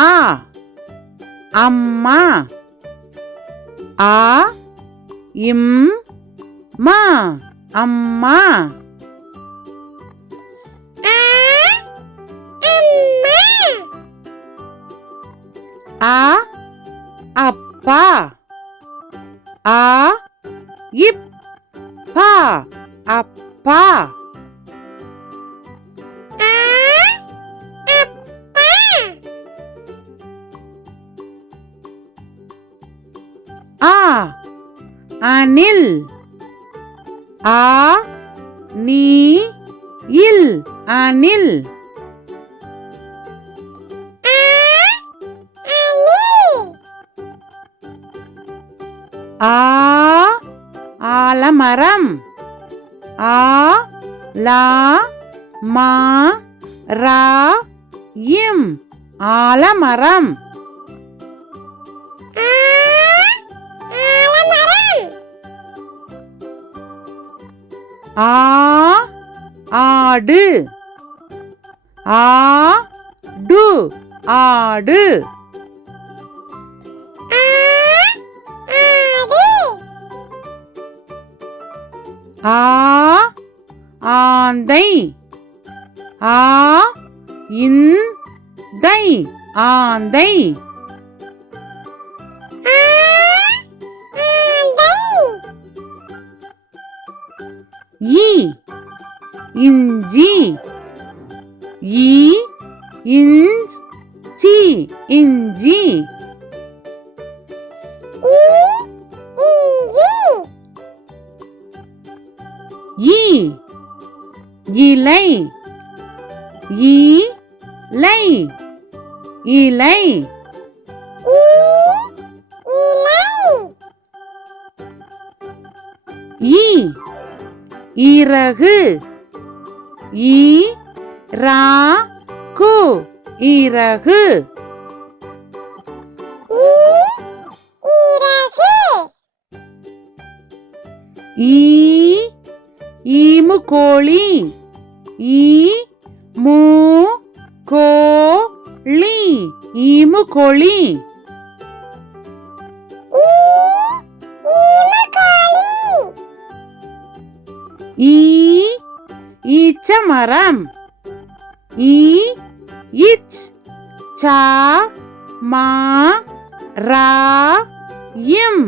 ஆ அம்மா. ஆ இம் மா அம்மா. ஆ அப்பா. ஆ இப்பா அப்பா. ஆ அணில். ஆ நீ இல் அணில். ஆ ஆலமரம். ஆ லா மா ரா இம் ஆலமரம். ஆ ஆடு. ஆ டு ஆடு. ஆ ஆந்தை. ஆ இந்தை ஆந்தை. ஈ இஞ்சி. ஈ இஞ்சி இஞ்சி. ஈ இலை. இலை இலை. ஈ இறகு. ஈ ரா கு இறகு. ஈ ஈமுக்கோழி. ஈ மூ கோழி ஈமுக்கோழி. ஈ ஈச்சமரம். ஈ இச் சா மா ரா இம்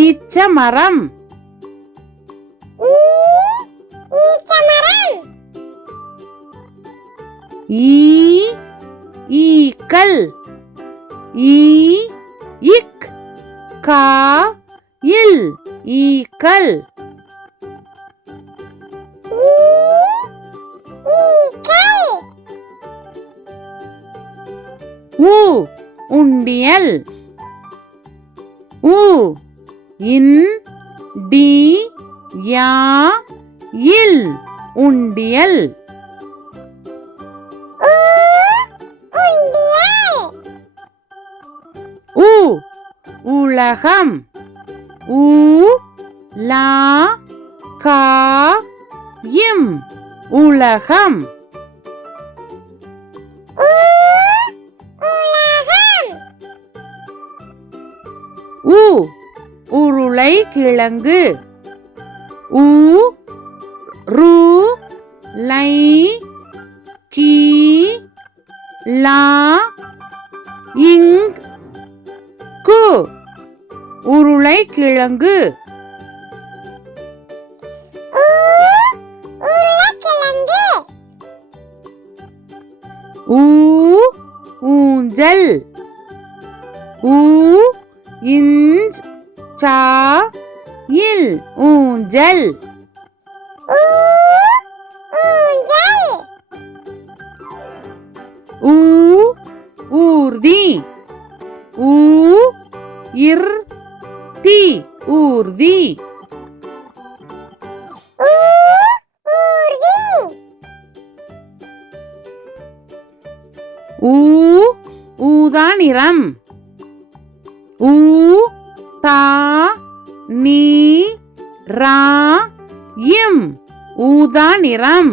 ஈச்சமரம். ஈ ஈக்கள். ஈ இக் கா இல் ஈக்கள். ஊ உண்டியல். ஊ இன் டி யா இல் உண்டியல். ஊ உலகம். ஊ லா கா இம் உலகம். ஊ உருளை கிழங்கு. ஊ ரு லை கி லா இங் கு உருளை கிழங்கு. ஊ ஊஞ்சல். ஊ இஞ்ச் சா இல் ஊஞ்சல். ஊ ஊர்தி. ஊ இர் தி ஊர்தி. ஊ ஊதா நிறம். ஊ தா நீ ரா இம் ஊதா நிறம்.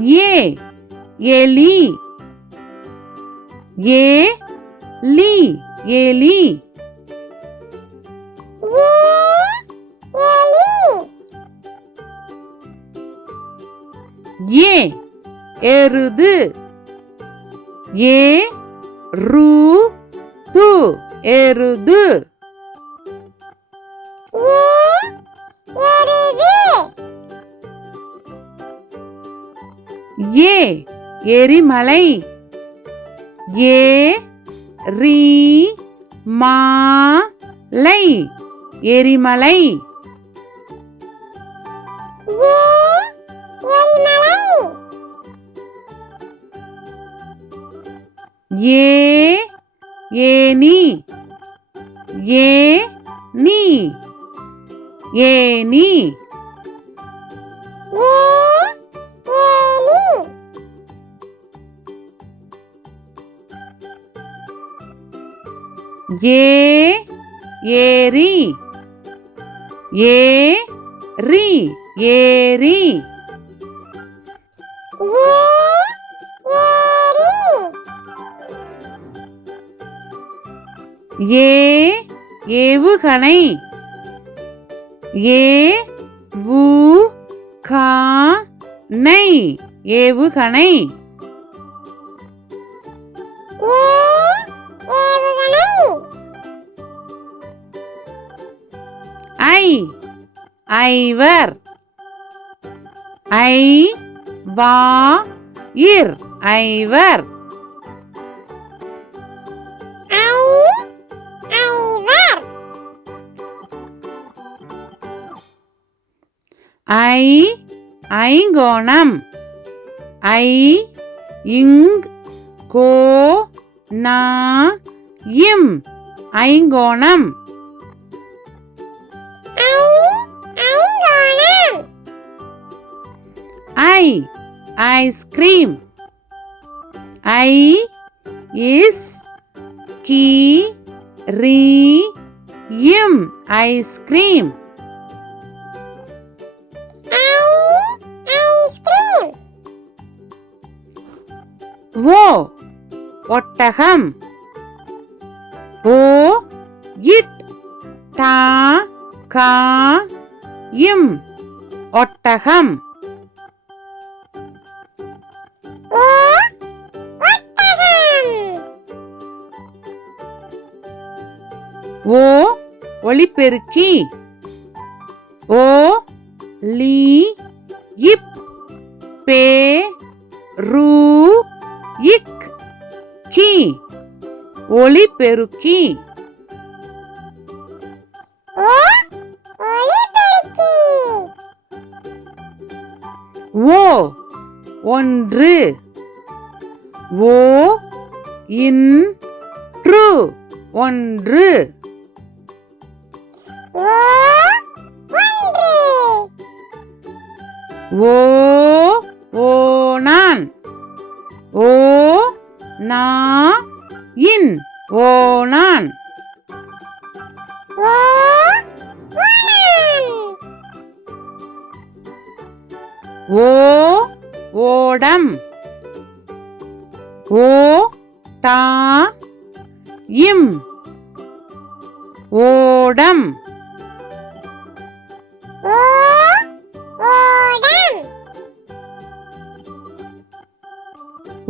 ஏ எலி ஏ லி எலி ஏ எருது ஏ ரு து எருது ஏ எரிமலை ஏ ரி மா லை எரிமலை ஏ ஏனி ஏ நீ ஏனி ஏ ஏரி ஏ ரி ஏரி ஏ ஏவுகணை ஏ வு கா நை ஏவுகணை ஐ ஐவர் ஐ வா இர் ஐவர் ஐ ஐங்கோணம் ஐ இங் கோ நா இம் ஐங்கோணம் ஐ ஐஸ்கிரீம் ஐ இஸ் கி ரி இம் ஐஸ்கிரீம் ஓ ஒட்டகம் ஓ இட் தா கா இம் ஒட்டகம் ஓ ஒளிபெருக்கி ஓ லி இப் பே ரு இக் கி ஒளிபெருக்கி ஓ ஒன்று ஓ இன்று ஒன்று ஓ ஓணான் ஓ நா இன் ஓணான் ஓ ஓடம் ஓ டா இம் ஓடம்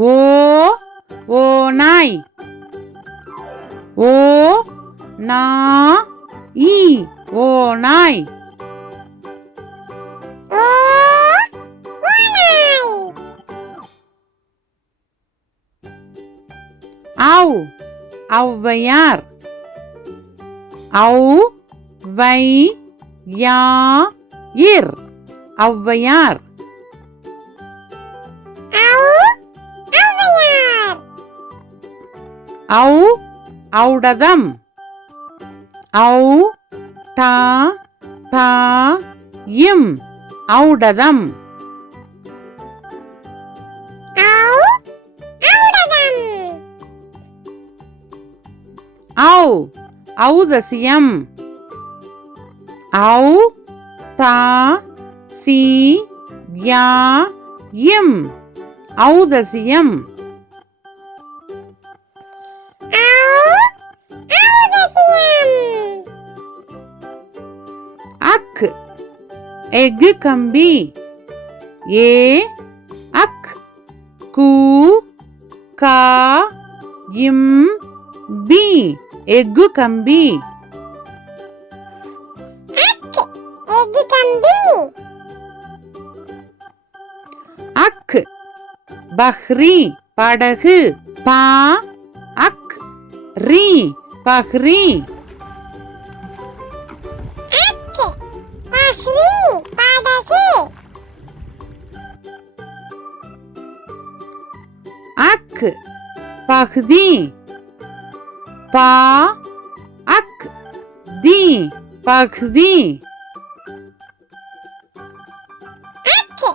ஓ ஓநாய் ஓ நா இ ஓநாய் ஔ ஔவையார் ஔ வை யா இர் ஔவையார் ஔ ஔடதம் ஔ டா தா இம் ஔடதம் ஔ ஔதசியம் ஔ தா சி யா இம் ஔதசியம் ஔதசியம். அக் எஃகு கம்பி ஏ அக் கு கா இம் பி எஃகு கம்பி எஃகு கம்பி. அக் பஹ்ரி படகு பா அக் ரி பஹ்ரி பஹ்ரி படகு. அக் பஹ்தி பா அக் தி பஹ்தி அக்